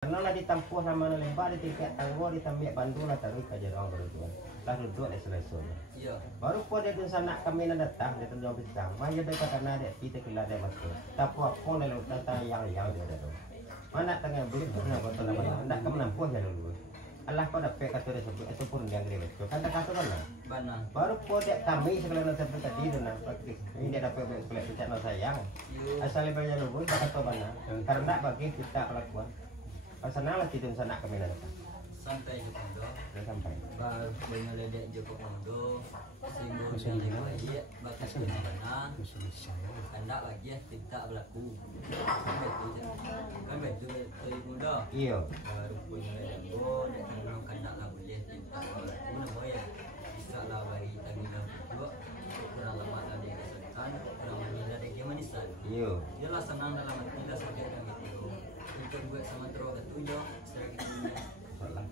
Karena lah ditampuh sama lembah di tingkat tangguh ditambiak bandu lah taruh kerja orang berduaan. Lah duduk di selesai. Iya. Baru po dia sana kami nak datang dia tunjuk bisa. Maya dekat tanah dia kita kelar dia masuk. Tapi apa lalu tata yang dia ada tu. Mana tengah beli mana betul nama. Nak kamu nampuh ya dulu. Allah kau dapat kata dia sebut itu pun dia ngeri betul. Kan tak kata mana. Benar. Baru po dia kami segala nanti tadi tu nak praktis. Ini dia dapat sekolah kita nak sayang. Asal banyak dulu tak kata mana. Karena bagi kita pelakuan. Pasal kita sana kami nak sampai ke Pondo sampai baru banyak ledek Joko Pondo simbol yang baik bakas mana anda lagi kita berlaku kan betul Pondo iya baru punya ledek go dan kalau kena lah boleh kita berlaku nama ya bisa lah bagi tanggungan dua kurang lama tadi kesulitan kurang menilai dari manisan iya ialah senang dalam tidak saja yang itu untuk buat sama terus ketujuh secara kita salah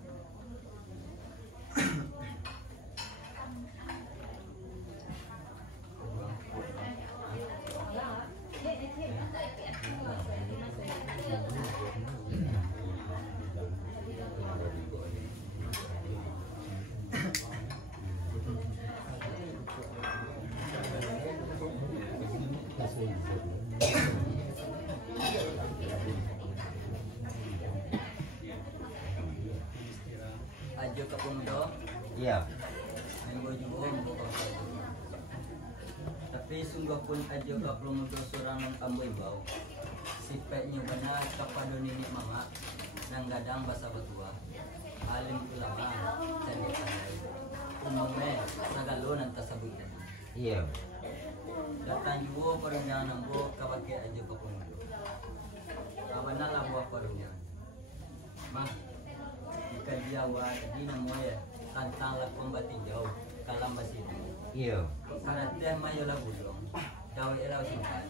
Ajo ke Pondo. Iya. Minggu juga. Tapi sungguh pun ajo ke Pondo sorangan amboy bau. Sipeknya benar kepada nenek mama nang gadang bahasa batua. Alim ulama dan pandai. Umumnya sagalo nanta sabut. Iya. Datang juga perundangan ambo kabake ajo ke Pondo. Kabana lah buah perundangan. Mah jika dia di namoya tantang lah pembatin jauh kalam basi Iya. karena dia mayola bulong dawe elaw simpan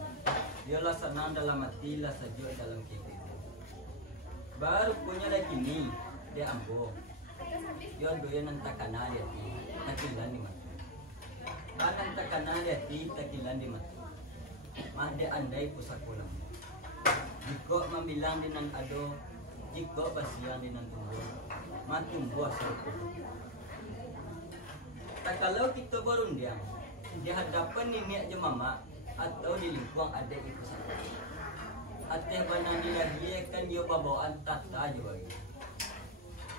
dia lah senang dalam hati lah sejuk dalam kiki baru punya lagi ni dia ambo dia doyan nantakana dia ti takilan di mata banan takana dia ti takilan di mata mah dia andai pusat pulang jika membilang dengan ado jika basian dengan tumbuh matumbuh asal tak kalau kita berundang di hadapan nenek je mama atau di lingkungan adik itu saja ateh bana dilahirkan dia bawaan tata je bagi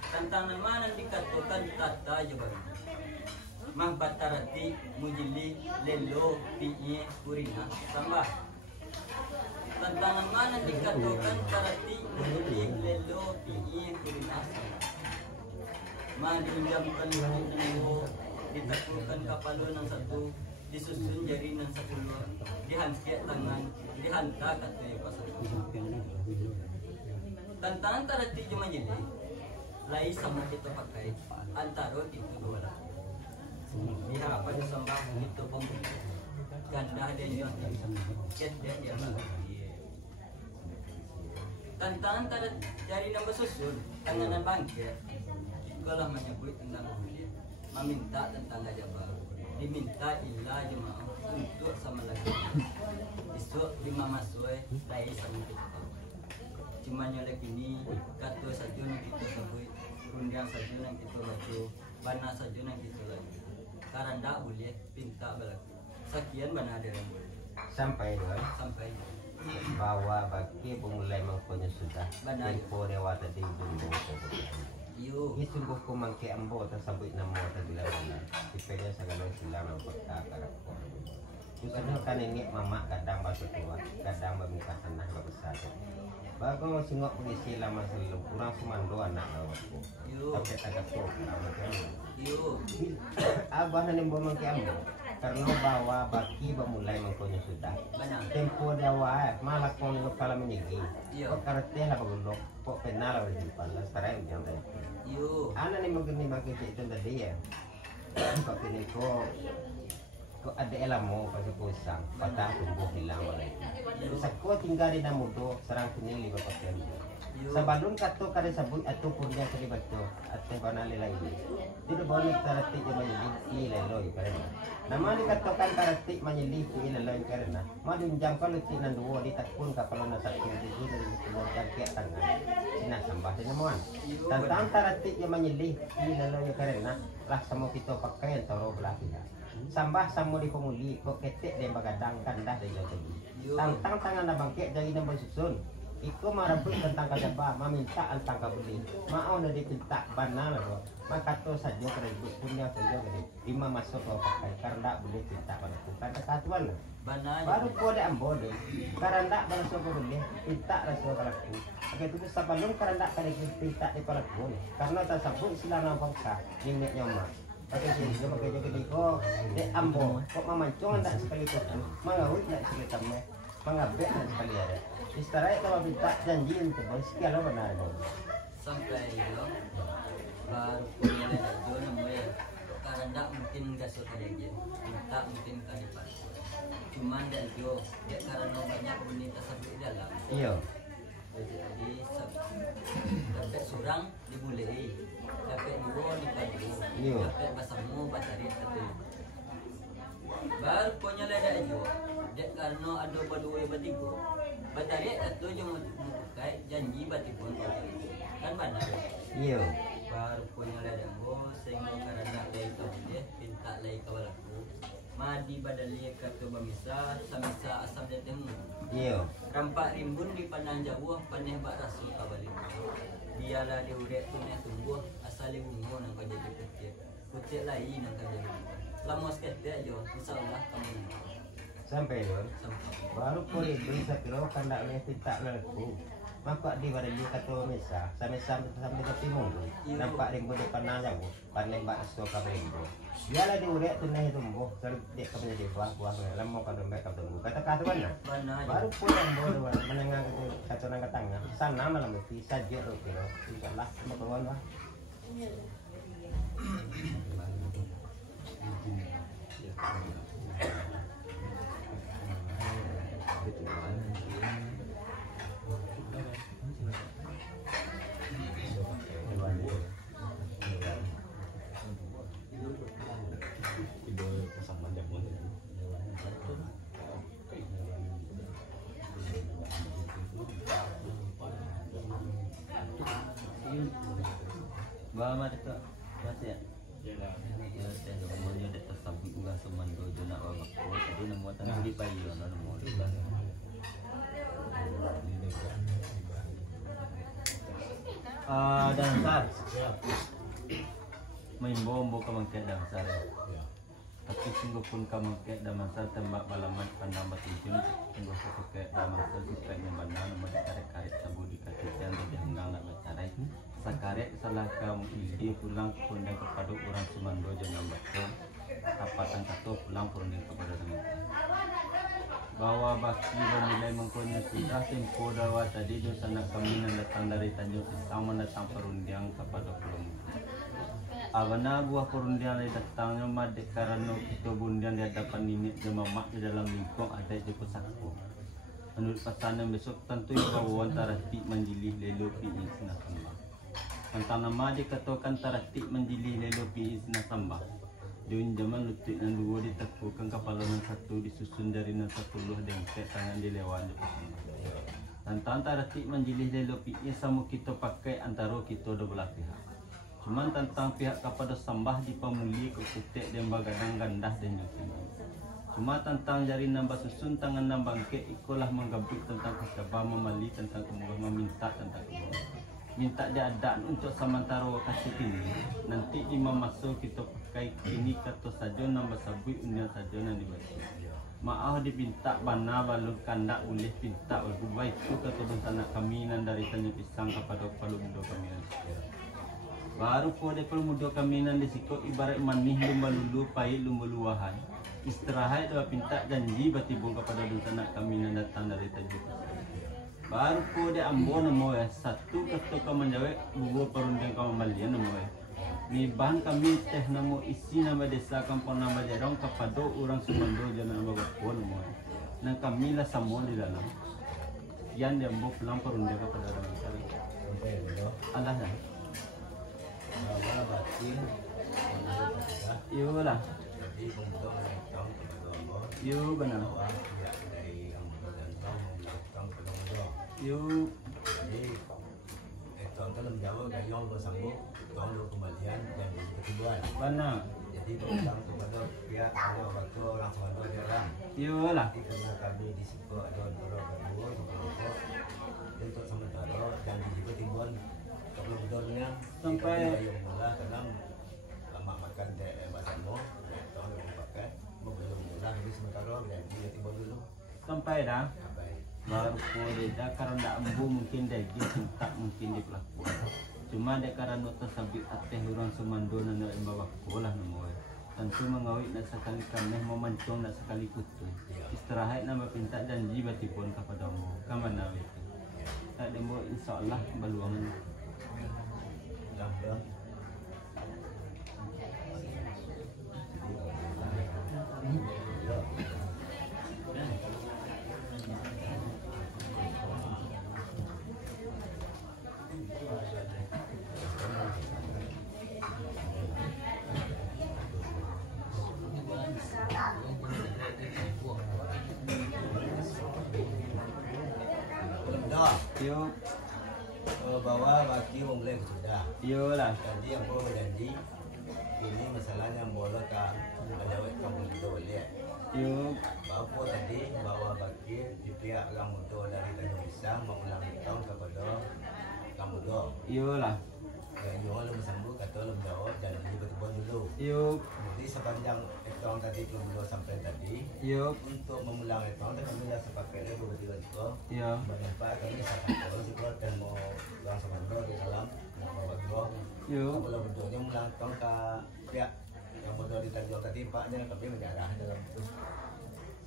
tantangan mana dikatakan tata je bagi mah batarati mujili lelo piye kurina tambah tantangan mana dikatakan tarati mujili lelo piye kurina mah diminjamkan ilmu ditaklukkan kapalo ng satu disusun jari ng sepuluh dihantiak tangan dihanta katoy pasal tantangan tarati cuma jadi lai sama kita pakai antara itu dua lah diharapan disembah itu pembeli ganda dan yang ket dan yang tantangan tarati jari nambah susun tanganan bangkit kalau menyebut tentang meminta tentang gajah baru diminta ilah jemaah untuk sama lagi besok di mama soe lai sama kita cuma nyolek ini kata saja yang kita sebut rundiang saja yang kita baca bana saja yang kita lagi karena tak boleh pinta berlaku sekian bana ada yang boleh Sampai bahwa bagi pemulai mempunyai sudah tempo dewa tadi dulu. Ini sungguh ku mangke ambo tersebut nama tadi lawan. Tipenya segala silang nampak karakter. Justru kan ini mama kadang batu tua, kadang meminta tanah besar. Bago singok polisi lama selalu kurang semando anak awakku. Tapi tagak ko lama kan. Abah nanim bo mangke ambo. Karena bawa baki bamulai mengkonya sudah. Tempo dawa malah kau nengok kala menyegi. Kok karate lah bagulok, kok penal lah berjumpa lah. Sekarang yang tadi. Anak ni mungkin ni bagi itu tadi ya. Kok ini kok ada elamu pasal kusang, patah tumbuh hilang oleh. Terus aku tinggal di dalam mudo, serang sini 5%. Sebelum kato kada sabut atau punya terlibat tu atau banale lagi. Tidak boleh taratik yang menyelidiki leloi karena. Nama dikatakan taratik menyelidiki leloi karena. Madunjang kalau tinan dua ditakun kapal nasa tinggi dari keluarga kiat tangan. Sina sambah semuan. Tentang taratik yang menyelidiki leloi karena lah semua kita pakai toro belah pihak. Sambah sama di pemuli kok ketek dia bagadang kandah dari jauh tadi. Tantang tangan na bangkit dari nombor susun. Iko marabut tentang kajaba, meminta antang kabeli. Mau na dipinta bana lah maka to saja kerja punya saja kerja. Lima masuk ke pakai karena boleh pinta pada bukan kesatuan lah. Baru kode ambode karena baru suka boleh pinta lah suka laku. Oke itu sebelum karena kali pinta di pelaku karena tersebut silang bangsa minyak nyoma. Pakai sini pakai juga di kok de ambo kok mamancung tak sekali tu mengawit tak sekali tamme mengabek tak sekali ada. Istarai kalau minta janji untuk bos kalau benar dong. Sampai itu baru punya itu namanya karena mungkin nggak suka dia minta mungkin kalipat. Cuman dan itu dia karena banyak wanita sampai dalam. Iya. Jadi sampai surang dibulai, sampai dua dipadu, sampai basamu batari satu. Baru punya lada itu. Dia karena ada berdua bertiga. Batari satu cuma kait janji batigo kan benar. Iya. Baru punya lada go sehingga karena lagi kau dia pinta lagi kau laku. Madi badali kata bamisa samisa asam dia temu. Iya. Rampak rimbun di panah jauh panah bak rasul kabalik. Biarlah diurek punya tumbuh asal bungo nang kau jadi putih. Putih lain nang kau jadi. Lama sekali aja insyaallah kamu. Sampai don. Baru boleh beli sekilo kandak le pinta laku. Maka di badali kata misa sampai ke timur. Nampak rimbun di panah jauh panah bak rasul kabalik. Biarlah diurek tunai tumbuh dia kepada dia buah lama kalau mbak kau tunggu kata mana baru pulang baru menengah itu kata nang tengah sana malam itu saja tu kira insyaallah sama kawan lah. Bawa itu masih ya. Ya saya nomornya ada tersambung juga semando jona bawa. Oh tadi nomor tadi di payu nomor itu. Dansar. Main bombo kamangket dansar. Tapi sungguh pun kamangket dansar tembak balaman pandang batijun sungguh satu kayak dansar supaya bandar nomor dikaret-karet sabu dikasihkan di hanggang nak bicara itu. Sakarek salah kamu ide pulang pundang kepada orang Sumando jangan baca kapatan kata pulang pundang kepada teman bahwa bakti dan nilai mengkonya sudah tempo dawa tadi di sana kami datang dari Tanjung Pisang mendatang perundian kepada pulau Abana buah perundian dari datangnya madek karena itu bundian di hadapan ini jemamak di dalam lingkung ada di pusatku menurut pesanan besok tentu bahwa antara tik menjilih lelopi ini senang tentang nama dikatakan taratik menjilih lelopi isna sambah. Diun zaman lutik dan dua ditepukan kepala yang satu disusun dari nan 10 dengkek tangan dilewan di sambah. Tentang taratik menjilih lelopi ini sama kita pakai antara kita dua belah pihak. Cuman tentang pihak kepada sambah di pemuli kukutek dan bagadang gandah dan nyusun. Cuma tentang jari nambah susun tangan nambah bangkit ikulah menggabut tentang kesabah memali tentang kemudian meminta tentang kemudian. Minta dia ada untuk sementara kasih ini nanti imam masuk kita pakai ini kata saja nambah sabui undian saja nanti baca maaf dipinta bana balu kandak boleh pinta lebih baik itu kata bencana kami nan dari Tanjung Pisang kepada Palu Mudo kami baru pada Palu Mudo kami nan disiko ibarat manih lumba lulu pahit lumba luahan istirahat dua pinta janji batibung kepada bencana kami nan datang dari Tanjung Pisang baru ko de ambo namo ya satu ketika menjawab dua perundang kaum malian namo ya ni bahan kami teh namo isi nama desa kampung nama jarong kepada orang Sumando jangan nama bakpo namo ya nang kami lah semua di dalam yang dia ambo pulang perundang kepada orang Alah dah. Bawa batin. Yo lah. Jadi untuk menentang kepada Allah. Yo benar. Bawa pihak dari yang menentang menentang kepada Allah. Yo. Jadi tuan dalam Jawa gayung bersambung tuan kembalian dan ketubuhan. Benar. Jadi menentang kepada pihak ada waktu orang semua dia orang. Yo lah. Jadi kerana kami di situ ada orang berdua untuk untuk sementara dan di situ timbul kebetulannya sampai yang mula dalam lama makan masamo tahun yang pakai belum mula jadi sementara dan dia timbul dulu sampai dah. sampai Baru boleh dah karena tak embu mungkin dah dia tak mungkin di pelaku. Cuma dek karena nota sabit ateh orang Sumando nana bawah kolah namo. Tentu mengawit nak sekali kami memancung nak sekali kutu. Istirahat nama pinta janji batipun kepadamu. Kamana itu. Tak demo insyaallah baluangan. dah Yo, bawa baki mulai sudah yo lah. jadi apa berjanji ini masalahnya bola ka ada kamu itu boleh Yo, bawa tadi bawa baki di pihak orang muda dari Tanjung Pisang mengulangi tahun kepada kamu do yo lah. yang jual lebih sambung kata lebih jawab dan lebih bertubuh dulu Yo, jadi sepanjang tahun tadi belum sampai tadi yo, untuk memulang tahun kami dah sepakat dia berdua juga yo, banyak pak kami satu kalau juga dan mau ulang sama di dalam mau bawa dua yo. kalau bentuknya mulang tahun ke pihak yang modal di Tanjung tadi paknya kami menjarah dalam itu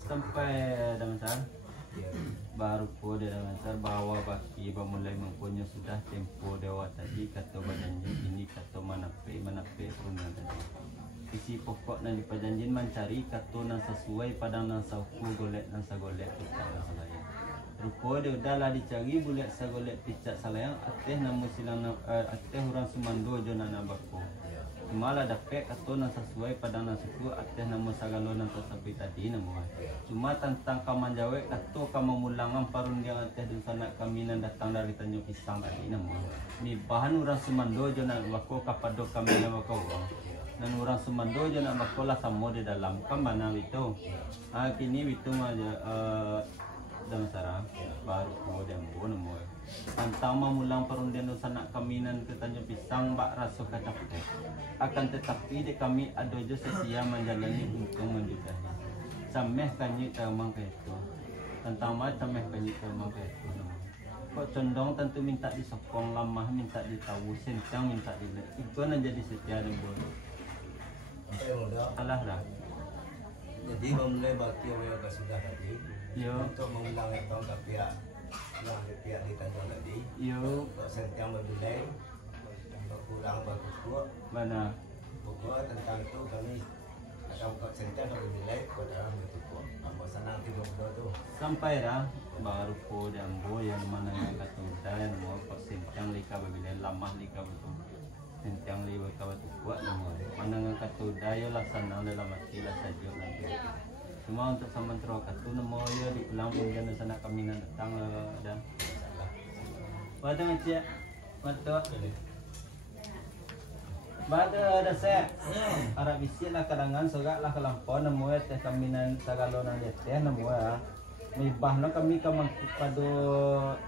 Sampai dengan sana. ya Baru po dia dengan cara bawa baki mulai mempunyai sudah tempo dewa tadi kata berjanji ini kata manape perundang tadi. Isi pokok nan diperjanjian mencari kata nan sesuai pada nan sauku golek nan sagolek picak nan salayang. Rupa dia udahlah dicari boleh sagolek picak salayang ateh namu silang ateh orang Sumando jo nan abako. Cuma lah dapat kata nan sesuai pada nan suku ateh nama sagalo nan tersebut tadi nama. Cuma tentang kaman jawab kata kamu mulangan parundian ateh di sana kami nan datang dari Tanjung Pisang tadi nama. Ni bahan orang Sumando jo nan bako kapado kami nan bako. Dan orang Sumando je nak bakolah sama di dalam kan mana itu. Kini itu aja dalam sarang baru kemudian pun mau. Tentang memulang perundian dosa nak kami nan ke Tanjung Pisang bak rasa kata akan tetapi di kami ada je sesia menjalani untuk menjudahi. Sameh kanyi termang ke itu. Tentang macam sameh kanyi termang ke itu. Kok condong tentu minta disokong lamah minta ditahu sentang minta dilihat. Itu nan jadi setia dan boleh. sampai muda Alah lah. jadi memulai baki yang sudah tadi Yo, untuk mengulang tahun ke pihak yang di pihak di Tanjung tadi yo, untuk sentiang berdulai untuk kurang bagus kuat mana? pokok tentang itu kami akan untuk sentiang kami nilai kepada orang itu kuat apa senang tidur tu Sampai dah baru po dan bo yang mana yang kata dan mau kok sentang lika berbila lama lika betul. Sentang lika betul kuat nama. Mana yang kata daya lah sana dalam hati lah saja nanti. Cuma untuk sementara kata nama ya diulang pun dan sana kami nak datang dan. Pada macam betul. Pada ada saya. Arab isi lah kadangan sorak lah kelampau namo ya teh kami nan sagalo nan teh namo ya. Mibah no kami kamang pado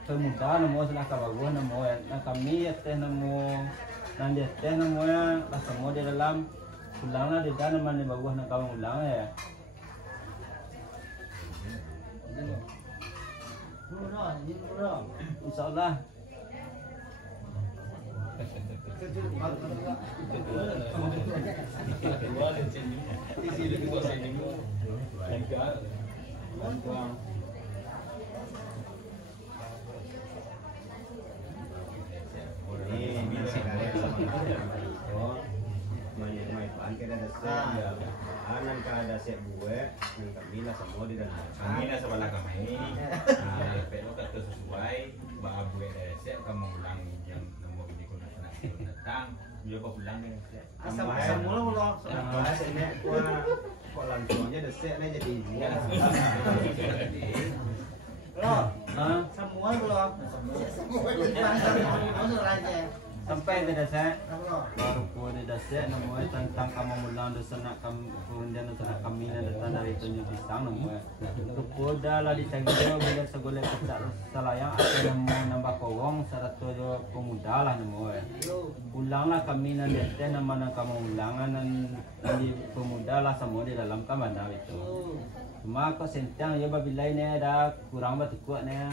pemuda namo sila kabago namo ya. Na kami ya teh namo nan teh namo ya lah semua di dalam ulang lah di dalam mana bagus nak kawang ulang ya. Insyaallah. Ini Anan ka ada set buat, nan kami lah semua di dalam. Kami na sebelah kami. Pero kata sesuai bah buat set kamu ulang yang nombor di kuna datang. Dia kau pulang dengan set. Semula ulo. Semua senek kok langsungnya ada set nih jadi. Lo, semua belum. Semua Sampai tidak saya baru pun tidak saya namanya tentang kamu mulang dosa nak kamu kemudian dosa nak kami dan datang dari tunjuk pisang namanya itu poda lah dicari bila segolek kita selayang atau nambah kowong seratus jo pemuda lah namanya ulanglah kami nanti teh nama kamu ulangan nanti pemuda lah semua di dalam kamar itu cuma kok sentang ya babila ini ada kurang batu kuat nih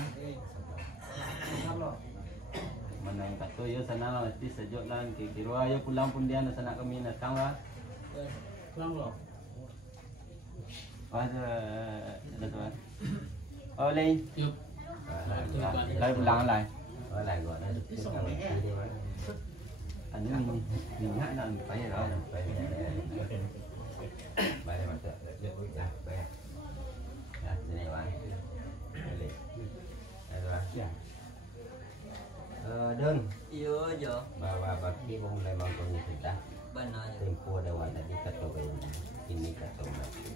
mana yang kata ya sana lah mesti sejuk lah kira ya pulang pun dia nak sana kami datang lah pulang lo. Ada tuan. Oh lain. Lain pulang lain. Lại gọi là được cái cái đi đi. Anh mình ngại là phải rồi. Bài này mà tự được vui vẻ. Dạ, thế này bạn. Đây rồi. Đơn. Iya. Bahwa bagi mulai mangkong kita. Benar. Tempo dewa tadi kata ini kata mati.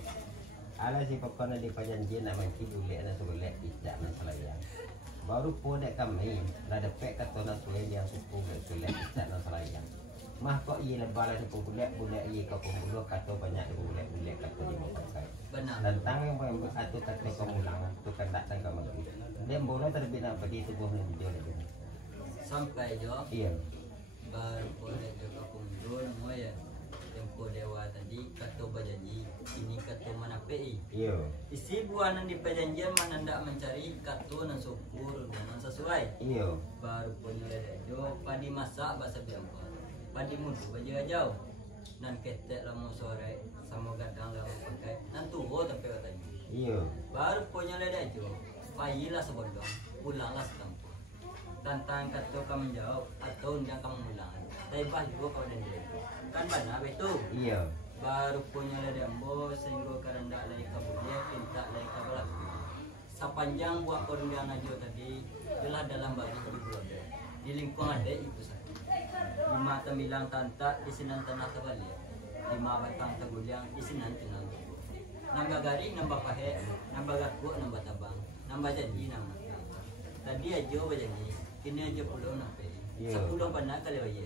Ala si pokoknya di perjanjian nak mesti boleh nak boleh tidak nak selayang. Baru podek kami ada pek kata nak suai yang suku boleh tidak nak selayang. Mah kok ia lebala di boleh ia kau pembuluh kata banyak boleh kata di pakai. Benar. Dan tangan yang atau kata kemulangan tu kan datang ke mati. Dia boleh terbina bagi tubuh menjadi lebih. Sampai jo. Iya. Baru boleh juga kundur moya. Tempo dewa tadi kata berjanji ini kata mana PI. Iya. Isi buanan di perjanjian mana ndak mencari kata nan syukur dan nan sesuai. Iya. Baru punya jo padi masak bahasa biangko. Padi mudu baju jauh. Nan ketek lama sore sama gadang lama pakai. Nan tuho tapi katanya. Iya. Baru punya jo. Payilah sebodong. Pulanglah sekampung. Tantang kata kamu jawab atau undang kamu ulang. Tapi juga kau dan dia. Kan benar betul. Iya. Baru punya ledambo sehingga karena lagi kabulnya pinta lagi kabalak. Sepanjang buat korungan aja tadi telah dalam bagi hidup di lingkungan ada itu saja. 5 tembilang tanta di sinan tanah kebali. 5 batang teguliang di sinan tenang. Nambah garing nambah pahe, nambah gaku nambah tabang, nambah janji nambah. Tadi aja berjanji, kini aja pulau nape. 10 pandang kali aja.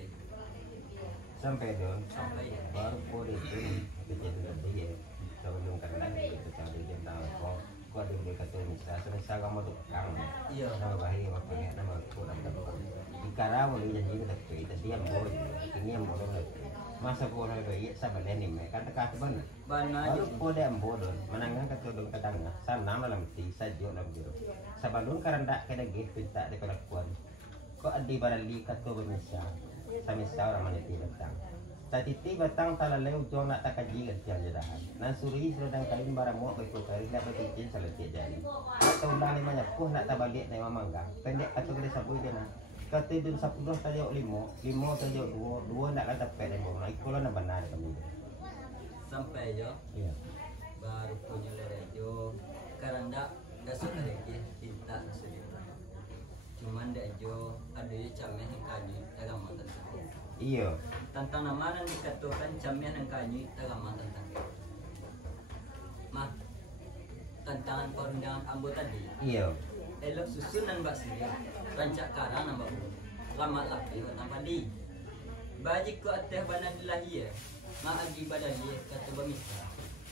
Sampai dong. Sampai ya. Baru boleh itu kejadian dia. Sebelum karena itu tadi dia tahu kok dia kata misal kamu tuh kamu. Iya. Nama bahaya apa ya nama kurang dapat. Jika boleh janji kita itu dia boleh. Ini yang boleh. Masa boleh baik sabar ini mereka dekat benar. Benar. Baru boleh bodoh. Menangan kata dong kadangnya. Sana malam ti saja dalam biru. Sebelum karena kena gitu tak ada kelakuan. Kok di barali kata bermisal. Samisal orang mana ti batang. Tadi ti batang talalai ujung nak tak kaji kerja jadahan. Nan suri sedang kalin barang mau berikut kali dapat izin salah jadi. Atau ulang ni banyak puh nak tabalik naik mangga. Pendek kata kena sabui dia nak. Kata dun 10 tajuk 5 tajuk 2 nak kata pek dan nak ikut nak benar kami. Sampai jo. Iya. Baru punya lejo. Karena dah sekali cinta saja. Cuman dah jo ada camnya yang kaji dalam mantan. Iya. Tentang nama yang dikatakan camnya yang kaji dalam mantan. Mak tantangan perundangan ambo tadi. Iya. Elok susunan mbak sendiri. Rancak karang nambah lama lagi tambah di. Baji ku ateh bana dilahi ya. Ma agi badali kata bamisa.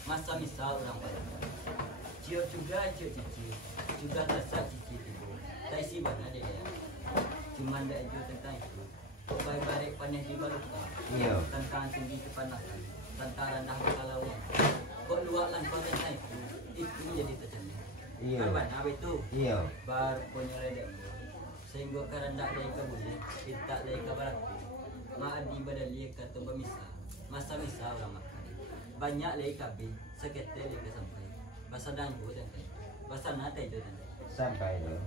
Masa misal orang pada. Cio juga cio cici. Juga tersak cici ibu. Tai si bana dia ya. Cuman dak jo tentang itu. Baik barek panih di baluka. Iya. Tentang tinggi kepanasan. Tentang rendah kalauan. Kok luak lan kau tentang itu jadi terjadi. Iya. Apa itu? Iya. Bar punya ledek. Sehingga karena dari kabuli, kita dari kabarak. Maadi badali kata bamisa. Masa misa orang makan. Banyak lagi kabi, seketel lagi sampai. Bahasa danggu dan bahasa nada itu dan. Sampai dong.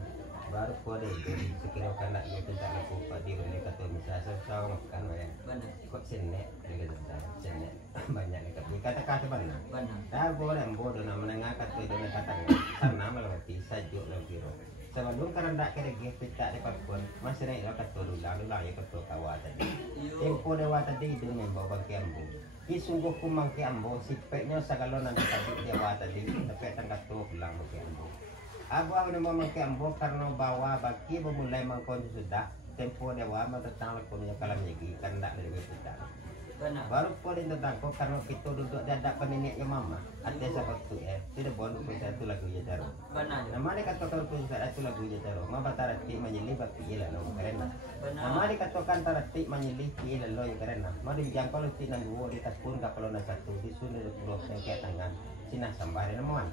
Baru boleh itu sekiranya nak itu tak laku pada dia kata misal saung kan ya. Benar. Kok sini juga sini banyak dekat. Kata-kata benar. Benar. Dah boleh bodoh nak menengah kata itu nak kata sana melewati sajuk lagi roh. Sebelum karena tak kena kita dapat pun masih naik lah kata dulang ya kata kawan tadi. Tempo dewa tadi itu membawa bangkai ambo. Sungguh kumang ke ambo sipeknya segala nanti tadi dewa tadi tapi tangkat tu pulang bangkai ambo. Abu nama bangkai ambo karena bawa baki memulai mangkon sudah tempo dewa mendatang lakunya kalam lagi karena tak ada kita. Baru poin tentang kok karena kita duduk dadak peneneknya mama ada sahabat tu tidak boleh kita tu lagu ya jaro. Nama dia katakan tu itu lagu ya jaro. Mama tarati menyelip baki lah lo karena. Nama dia katakan tarati menyelip baki lah lo karena. Mama dia jangkau lu tinang dua di tapun kapal na satu di sini di pulau yang kayak tangan sini sambar namuan.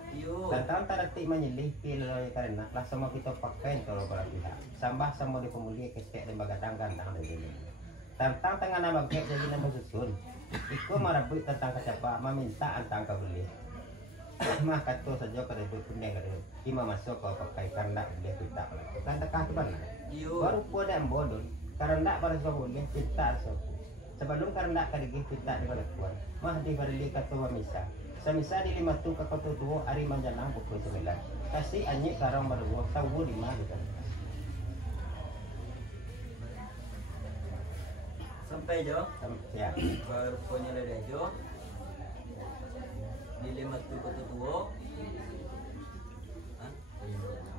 Tentang tarati menyelip baki lah lo karena. Lah semua kita pakai kalau berapa pihak. Sambah sama di pemulia kesek dan bagadang gandang dari dulu. Tentang tengah nama kek jadi nama susun. Iku marabut tentang kacapa meminta antang kabeli. Mah kata saja kada itu kuning kada. Ima masuk kau pakai karena dia kita lah. Kan tak kah benar. Baru pada bodoh. Karena pada sebab boleh kita so. Sebelum karena kada kita di balik kuan. Mah di balik kata misa. Semisa di 5 tu ka kata tu hari manjanang pukul 9. Kasih anjing karang baru tahu di mana gitu. Sampai jo. Ya. Baru punya ada jo. Di 5 tu kota tua.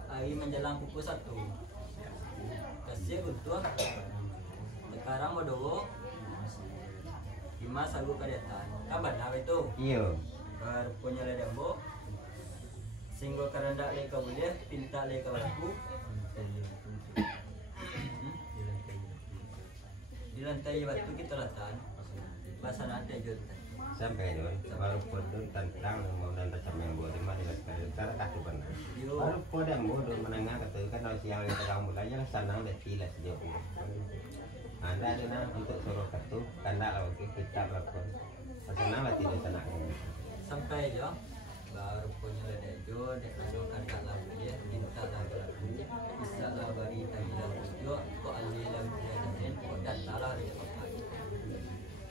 Hari menjelang pukul 1. Kasih betul. Sekarang mau dowo. Lima sagu kadetan. Kabar apa itu? Iya. Baru punya ada dembo. Singgol karanda le ka boleh, pinta le ka laku. Di lantai batu kita letak bahasa nanti aja Sampai don baru pun tentang mau dan macam yang boleh mana cara kaki benar. Baru pun yang bodoh menengah kata kan kalau siang kita kamu mulanya sana udah tilas jauh. Anda ada nak untuk suruh katu kanda kalau kita berlaku. Senang lah tidak senang. Sampai aja baru punya ada jo dek kalau kanda lagu dia minta lagu bisa lah bari tadi lagu jo kok alih lagu dia kok dan salah dia pakai.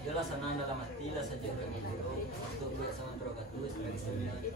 Jelas senang dalam hati lah saja begitu untuk buat sama terokatu sebagai sebenarnya.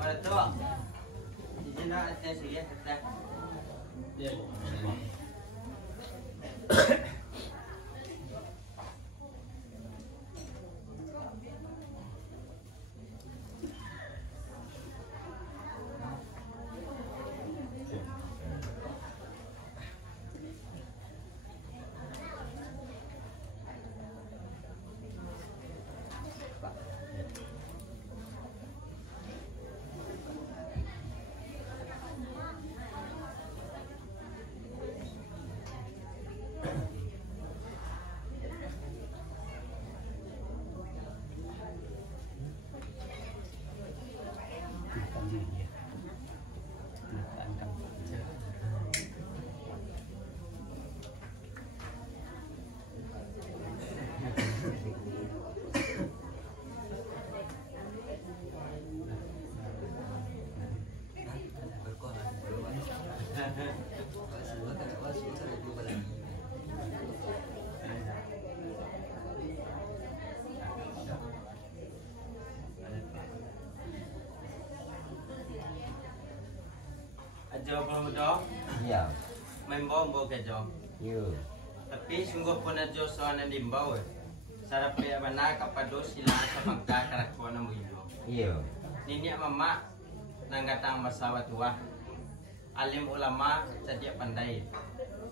Betul. Di sini ada sih ya kita. Semua tak ada semua tak ada dua lagi. Aja belum dah. Ya. Main bombo ke jo. Yo. Tapi sungguh pun aja soalan dimbau. Sarap ya benar kapado sila sa pagkakarakon ng mundo. Yo. Nini mama nanggatang masawa tua. Alim ulama sadia pandai.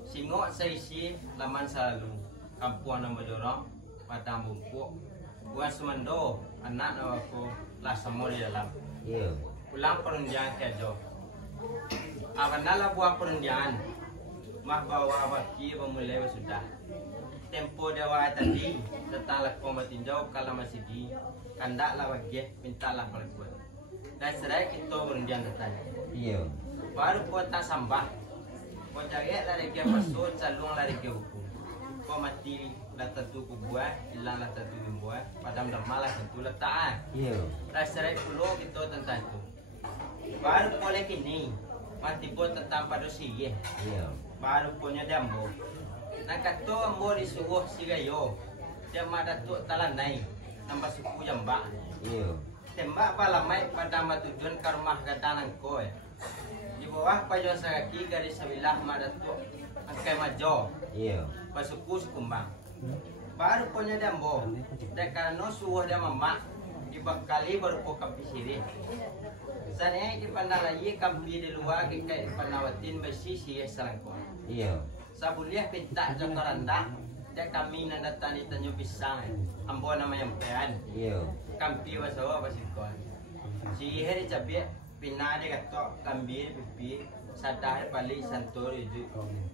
Singo sa isi laman selalu. Kampuan ng madorong patang bungkuk. Buat sumando anak na ako lasamo di dalam. Yo. Ulang perundian ke jo. Awanala buah perundian. Mah bawa baki pemulai sudah. Tempo dewa tadi datang lakon matinjau kalau masih di kandak lah bagi minta lah perkuat. Dan serai kita perundian datang. Yo. Baru kota sambah. Kau cari lari ke masuk calung lari ke hukum. Kau mati lah tentu kubuat, hilang lah tentu membuat. Padam malah tentu letak. Yo. Dan serai pulau kita tentang itu. Baru boleh kini mati pun tentang pada sih. Yo. Baru punya jambu. Nak kata ambo disuruh sigayo. Dia madatuk talanai. Nambah suku jambak. Yo. Tembak balamai pada matujun ke rumah gadanan koy. Di bawah pajon sakaki garis sebelah madatuk angkai majo. Yo. Pasuku sekumbang. Baru punya jambu. Dan karena suruh dia mamak. Dibakali baru pokap pisiri. Sana di pandang lagi kambi di luar kita di pandawatin besi sih serangkon. Yo. Sabuliah pinta jokoranda. Dia kami nandatang di Tanjung Pisang. Ambo nama yang pean. Yo. Kampi basawa basikon. Si hari cabe pina dia kata kambi pipi sadar balik santur itu.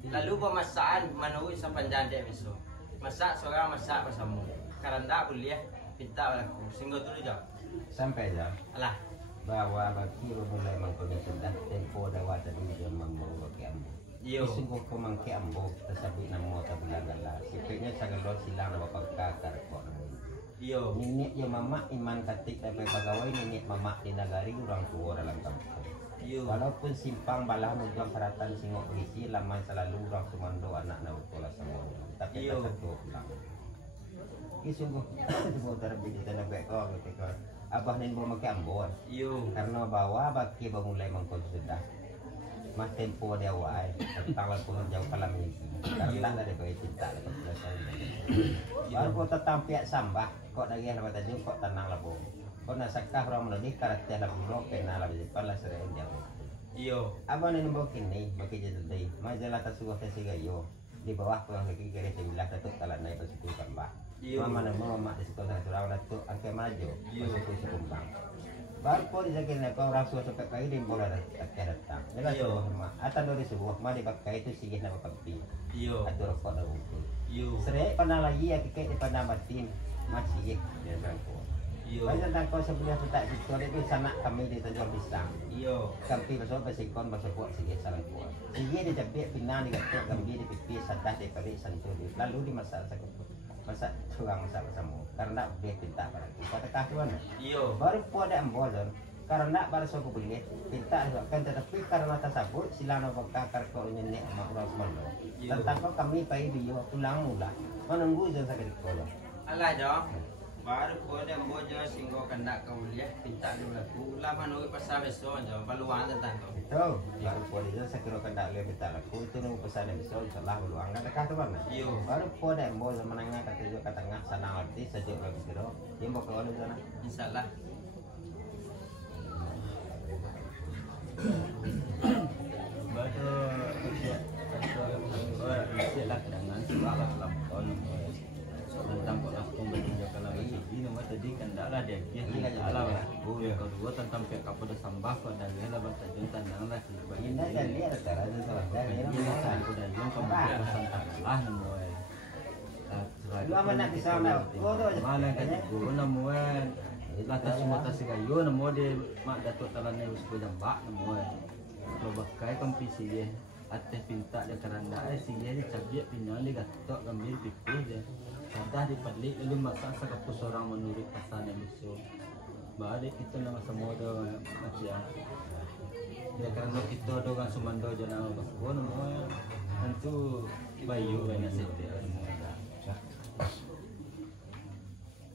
Lalu pemasaan menurut sepanjang dia besok. Masak seorang masak bersama. Karanda buliah pinta aku. Singgo dulu jauh. Sampai dah. Alah. Bahwa bagi mulai mengkoni sudah tempo dawa tadi dia membawa ke ambo. Yo. Sungguh ko mangke ambo tersabit namo tabulan gala. Sipenya sagalo silang na pagkakar ko. Yo. Nini ya mama iman katik dapat pegawai nini mama di nagari orang tua dalam kampung. Yo. Walaupun simpang balah menjual perhatian singo polisi laman selalu orang sumando anak na utola semua. Tapi Yo. tak satu pulang. Ini sungguh sungguh terbidi dan nabe ko ketika abah nin mau make ambo. Yo. Karena bawa baki bangulai mangkon sudah. Mas tempo dia wai tentang pun jauh kalam ini. Karena ada bayi cinta lepas selesai. Baru kau tetap pihak sambah. Kau lagi yang dapat aja kau tenang lah boh. Kau nasakah orang melodi karakter lah buruk kena lah di depan lah sering jauh. Yo. Abang ni nombor kini bagi jadi day. Majalah tersuah tersiga yo. Di bawah kau yang lagi kiri sebelah datuk kalah naik bersuku tambah. Mama nama mama di sekolah surau datuk angke maju. Bersuku sekumbang. Baru kau dijaga kau orang suah sampai kau ini boleh datang. Lepas tu mama. Atau dari sebuah mama dipakai itu sih nama papi. Yo. Atau rokok dah bungkus. Yo. Serai pandang lagi ya kekek di pandang batin masih dia berangkut. Yo. Baik tentang kau sebenarnya tak cikon itu sana kami di Tanjung Pisang. Yo. Kampi besok besikon besok kuat sige salah kuat. Sige di capek pinang di gatok kampi di pipi sadah di pari santuri. Lalu dimasak sakit masak curang masak bersama. Karena dia pinta pada kita ketahuan. Yo. Baru kuat ada ambolon. Karena pada suku beli pinta kan tetapi karena tersebut silang bakar kau nyenek mak orang semua. Tentang kau kami pai bio pulang mula menunggu jangan sakit kolong. Alah jo. Baru kau ada bojo singgo kandak kau lihat pinta dulu aku. Lama nunggu pasal besok jo. Baluan tentang kau. Itu baru kau dia sakit kandak lihat pinta aku itu nunggu pesan besok insyaallah baluan kan dekat tu mana. Yo. Baru kau ada bojo menengah kata jo kata tengah sana arti sejauh lagi kiro. Dia mau kau di sana. Insyaallah. Baru siap dengan sebab lampon tentang kok lampon bertinjau kalau ini nama tadi kan tak lah dia alam aku yang kedua tentang pihak kapal sambah kok dan dia lah bertajun tandang lah Indah dan dia ada ada salah. ini saya sudah yang kemudian lah nama Lu aman nak bisa nak. Kau tu mana kan guru nama lata semua tas kayu nama dia mak datuk talan ni usku jambak nama kalau bakai kompisi dia atas pinta dia keranda sih dia cabiak pinang dia gatok gambil pipih dia sadah dipalik lalu masak sekapus orang menurut pesan yang besok balik kita nama semua tu macam dia kerana kita doang sumando je nama baku itu bayu banyak sete semua dah.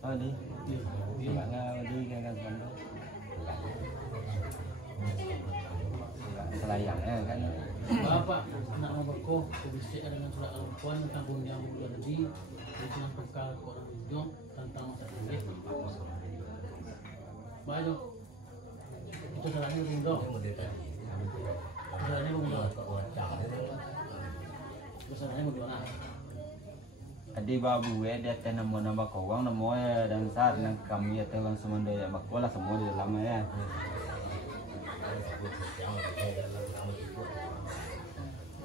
Oh di enggak di kan bandung. Selayangnya kan. Bapak anak Mabako kubisik dengan surat Al-Quran tentang bunyian bulan lebih dengan perkara Quran hijau tentang masa tinggi. Baik itu salahnya bunda. Salahnya bunda. Salahnya bunda. Adi babu dia teh nama kawang nama dan saat nang kami ya teh langsung mendaya bakola semua di dalam ya.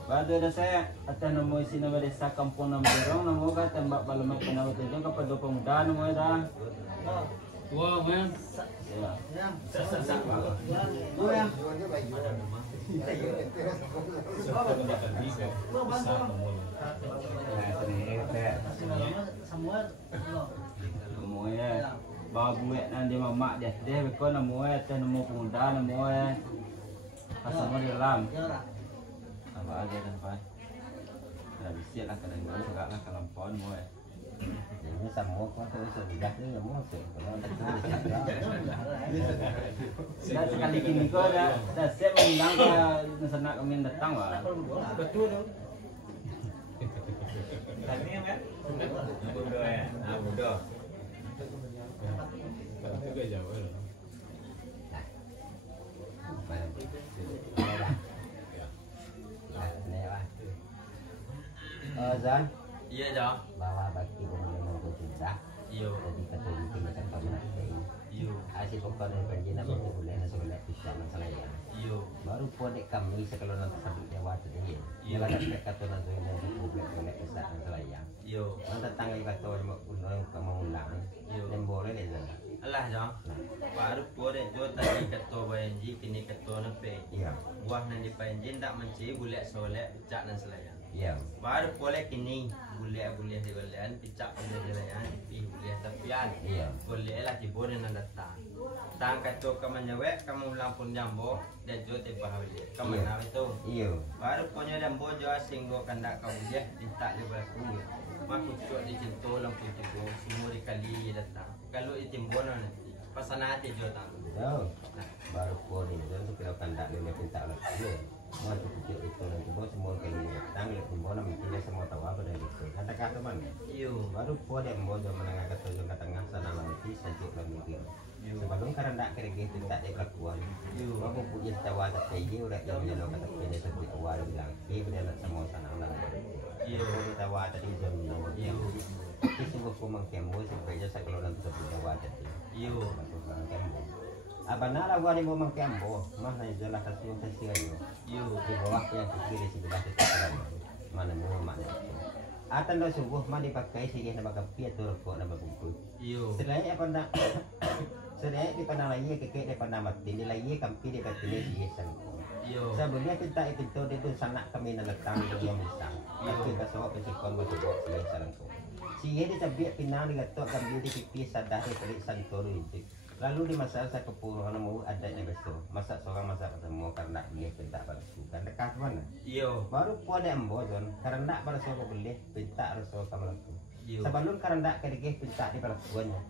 Bado ada saya atau nama isi nama desa kampung nama Berong nama ka tembak balamak penawat itu kepada pemuda nama dah. Wow man. Ya. Semua babu nanti mamak dia deh bekon nama teh nama pemuda nama semua di dalam. Apa aja dan pak, ada bisiak lah kadang kadang segala lah kelampauan semua. Ini semua kau terus sudah ni semua kalau Dan sekali kini kau dah siap mengundang ke senak kami datang wah. Betul tu. Tadi kan? Bodoh ya. Ah bodoh. Juga jauh lah. Zan, Iya dah. bawa bagi pemenang cinta. Iyo. Jadi kata bikin macam pemenang ini. Iyo. Asyik pokok dan penjina boleh boleh nasi boleh pisah masalah ya. Iyo. Baru podek kami sekolah nanti sambil jawab tadi. Dia kata kata nanti nanti boleh boleh pisah masalah ya. Iyo. Nanti tanggal kata orang kamu ulang. Dan boleh deh Zan. Alah dah. Baru pore jo tadi kata bayanji kini kata nape. Iya. Wah nanti panjin tak menci boleh soleh pecah dan selayang. Iya. Baru boleh kini boleh di belian picak boleh jelayan pi boleh tapian. Iya. Boleh lah di boleh nan datang. Tang kata kamu nyawek kamu lampun jambo dan jo te bahawili. Kamu Iya. nak itu. Iya. Baru punya jambo jo singgo kandak kau dia minta dia berlaku. Mak kucuk di cintu lampu tigo semua dikali datang. Kalau itimbon nanti pasanati jo tang. Tahu. Baru podek Zan supaya kandak dia minta lagi. Mau cuci itu nanti bos semua kali tanggal semua nama tidak semua tahu apa dari itu. Kata mana? Iyo. Baru podek mau jom menengah kata jom ke tengah sana nanti sajuk lagi mikir. Sebelum karena tak kira gitu tak ada kelakuan. Aku punya tawa tak kayak udah jam jalan kata punya sajuk awal bilang. Dia benar semua sana nanti. Iyo. Aku tawa tadi jam Iyo. Itu semua kumang kemo supaya saya kalau nanti sebut tawa tadi. Iyo. Masuk kumang kemo. Apa nala gua ni kumang kemo? Mah na jelas kasih kasih ayo. Iyo. Di bawah yang kiri di sebelah sebelah mana mau mana atan dah sungguh mana dipakai sih dia nak pakai tu rokok nak bungkus Iyo. selain apa nak selain di pandang lagi keke di pandang mati di lagi kampi di pati di sih sangko Iyo. sebelumnya kita itu di sanak kami nak datang di yang besar tapi kasih pesikon masuk sih sangko sih dia cabiak pinang di gatok kambi di pipi sadar di pelik santor itu lalu di masa saya kepuruan mau ada yang besok masak seorang masak semua karena dia tidak palsu kan dekat mana Iyo. baru pada embozon karena pada seorang boleh pinta rasul kamu laku Iyo. sebelum karena kedege pinta di pelakuannya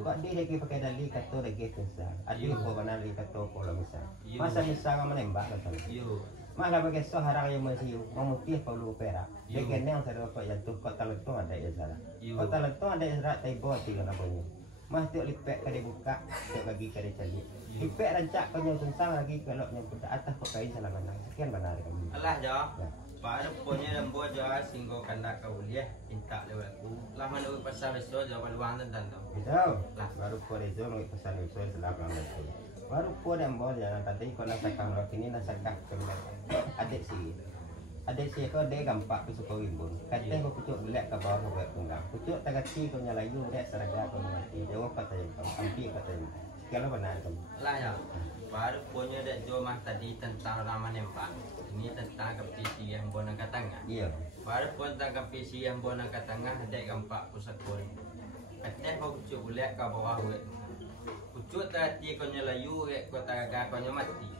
kok dia lagi pakai dali kata lagi misal ada Iyo. ko benar di kata pola misal Iyo. masa misal kamu menembak kan Iyo. malah bagi seorang yang masih memutih Paulo perak dia Iyo. kena yang saya dapat jatuh kota lentung ada ya salah Iyo. kota lentung ada yang serat taibo tiga namanya mah tiap lipek kali buka tiap bagi kali cari lipek rancak kau yang tentang lagi kalau yang pada atas pakai salah mana sekian benar kami Alah dah. ya. Baru punya lembo jo singgo kandak kau liah minta lewat aku. Lah mana pasal besok jawab luang dan tau. Betul. Baru korejo ngi pesan itu setelah pulang itu. Baru ko dan bol jangan tadi kau nak sakang lo kini nak sakang keluar. Adik si kau dia gampak tu suka wimbun. Kata kau pucuk belak ke bawah kau buat tunggang. Pucuk tak kati kau nyalayu dia seraga kau mati. Jawab kata yang kau ampi kata yang. Kalau benar kamu. Lah ya. Baru punya dek jo mah tadi tentang rama nempak. Ini tentang kepisi yang bona ke tengah. Iya. Baru pun tentang kepisi yang bona ke tengah dek gampak pusat kau. Kata kau pucuk belak ke bawah we. Pucuk tadi kau nyalayu kau tak kau mati.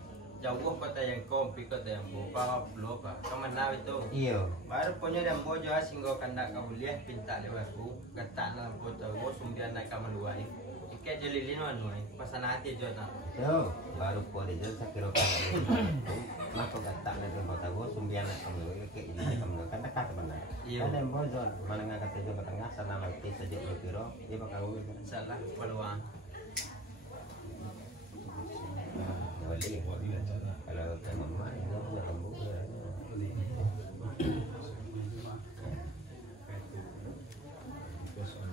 jauh kota yang kompi kota yang buka belum apa kemana itu Iya. baru punya dan bojo singgo kandak kabuliah pinta lewatku ketak dalam kota gua sumbian naik kameluai ikat jelilin wanuai pasan hati jona Yo, baru po di dyan sa kirokan. Mapagata na din bata ko, sumbiyan na kami, kayak ini kami kan dekat mana. Iya. Kan yang bojon, mana nggak kata juga tengah sana nanti saja kiro, dia bakal uwi. salah peluang Wali, kalau kamu mah, itu punya kamu.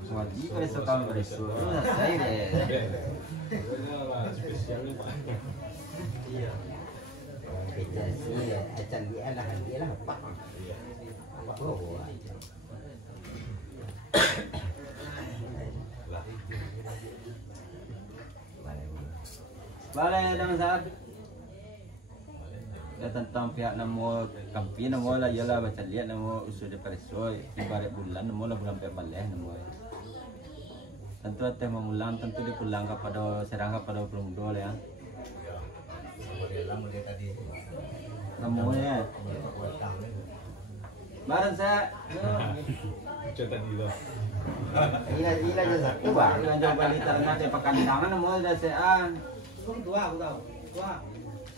Wajib pada sekali beresu. Saya deh. iya Kerja sih, acan dia lah apa? Oh, Balai dengan saat ya tentang pihak namo kampi namo lah ialah baca lihat namo usul de paresoi ibarat bulan namo lah bulan pebaleh namo tentu teh mengulang tentu dipulang kepada serang kepada pelungdol ya Model tadi. namo ya barang saya ila aja satu bang. dengan coba diterima teh pakandangan namo dah saya Tua.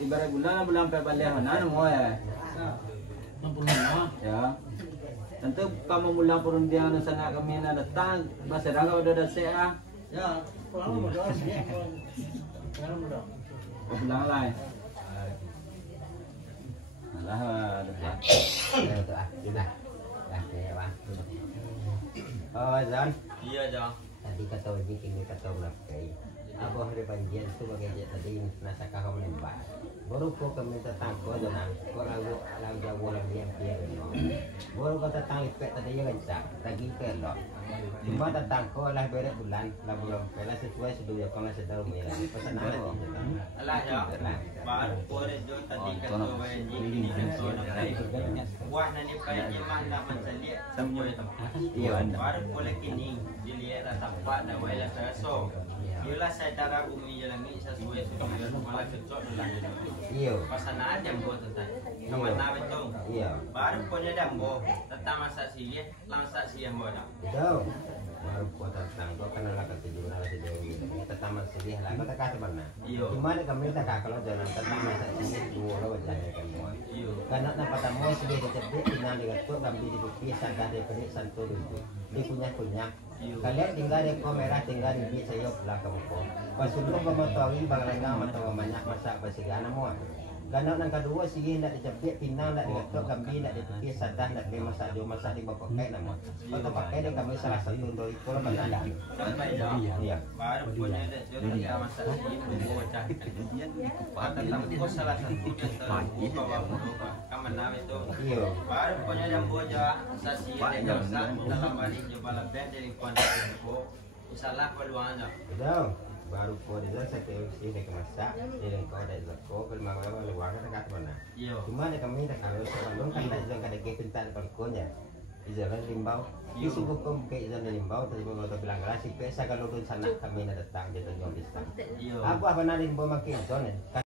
ibarat bulan pebaleh mana namo ya 65. ya tentu kamu mulang perundian sana kami na datang bahasa raga udah ada saya Ya, pulang udah sih. Pulang udah. pulang lain lah ada Ya tu ah, sudah. Dah, ya bang. Oh, Zon. iya jauh Tadi kata Wajib, ini kata Melakai. Abah hari panjian tu bagai tadi nasa kau menembak. Baru kau kami tetang kau jangan. Kau lalu jauh lagi yang dia. Baru kau tetang lipet tadi yang kencang. Lagi pelok. Cuma tetang kau lah beres bulan. Lah bulan pelah sesuai sedunia kau lah sedar mula. Pesanan lagi. alah jauh baru pore jo tadi kan jo bayi ini so na kai buat na ni pai ni mana mencari semua itu Iya. baru boleh kini dilihat tempat dah wala so Yolah saya cara bumi jalan ni sesuai sesuai malah cocok ulang itu. Iya. Pasangan jam bo tentang. Kemana betul? Iya. Baru punya dambo tentang masa sih langsa siang bo dah. Betul. Baru kau tetang kau kena lah kata juga lah sejauh ini. Tetang masih dia lah. Kau tak kata mana? Iya. Cuma kami tak kalau jalan tetang masa sini dua orang jalan kan. Iya. Karena nampak tamu sudah dicepat tinggal di waktu kami di bukti sadar dari santu dulu. Dia punya. Kalian tinggal di kamera tinggal di saya belakang kau. Pas dulu memotong bangladesh atau banyak masak bersegana semua. Karena yang kedua sih hendak dicepat pinang hendak digatok kami hendak dipikir sadar hendak dimasak di bawah pakai nama. Atau pakai dan kami salah satu dari kalau ada. Sampai dah. Iya. Baru punya dah jadi masa sih bo cah. Pada tamu salah satu yang buka buka kemana itu. Iya. Baru punya dambo ja sasi legal dalam balik jebal ben dari kuantitas ko. Insyaallah peluang dah. Betul. Baru kau dia saya sih nak masak, dia kau dah kau kalau mau luar kan kat mana. Iya. Cuma dia kami dah kalau sebelum kan dah jangan ada pintar balkonnya. Di jalan limbau. Di subuh kau ke jalan limbau tadi mau bilang lah si pesa kalau tu sana kami nak datang dia tunjuk di sana. Iya. Aku apa nak limbau makin zone.